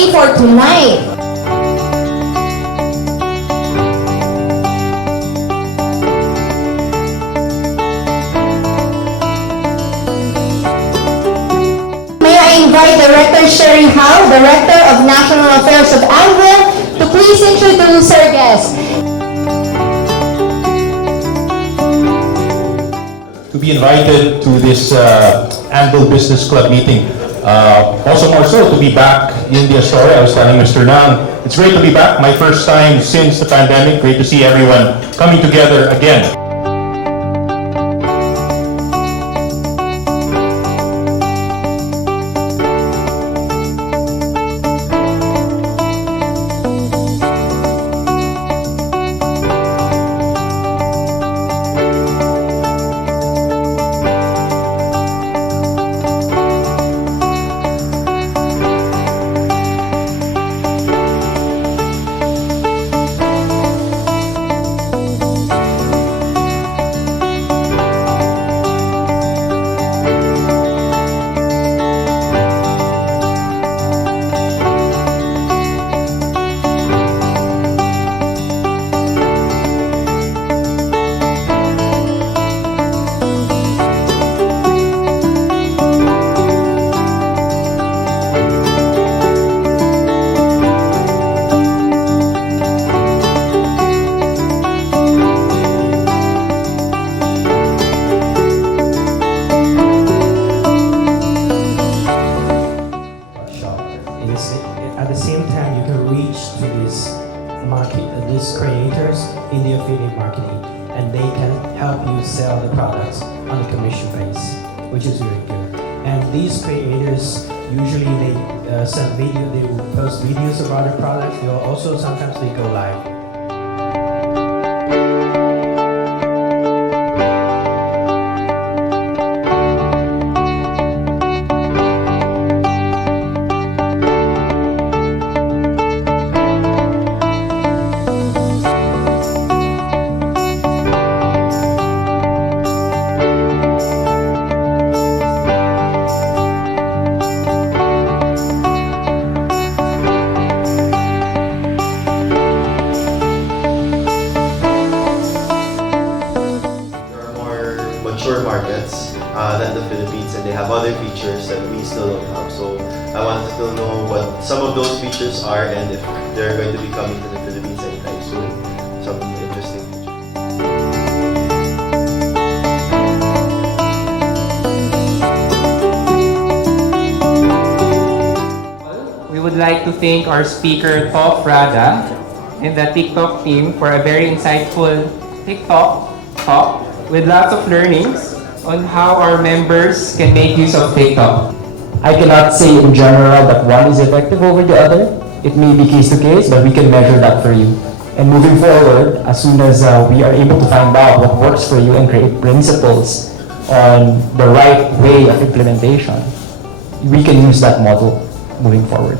MC for tonight. May I invite Director Sherry Howe, Director of National Affairs of Anvil, to please introduce our guest. To be invited to this Anvil Business Club meeting. Also more so to be back in the Astoria. I was telling Mr. Nang, it's great to be back. My first time since the pandemic. Great to see everyone coming together again. At the same time, you can reach to these creators in the affiliate marketing, and they can help you sell the products on a commission base, which is really good. And these creators usually they send video, they will post videos about the products. They will also sometimes they go live. Mature markets than the Philippines, and they have other features that we still don't have. So I wanted to know what some of those features are and if they're going to be coming to the Philippines anytime soon. Some interesting features. We would like to thank our speaker, Toff, Rada, and the TikTok team for a very insightful TikTok talk with lots of learnings on how our members can make use of TikTok. I cannot say in general that one is effective over the other. It may be case to case, but we can measure that for you. And moving forward, as soon as we are able to find out what works for you and create principles on the right way of implementation, we can use that model moving forward.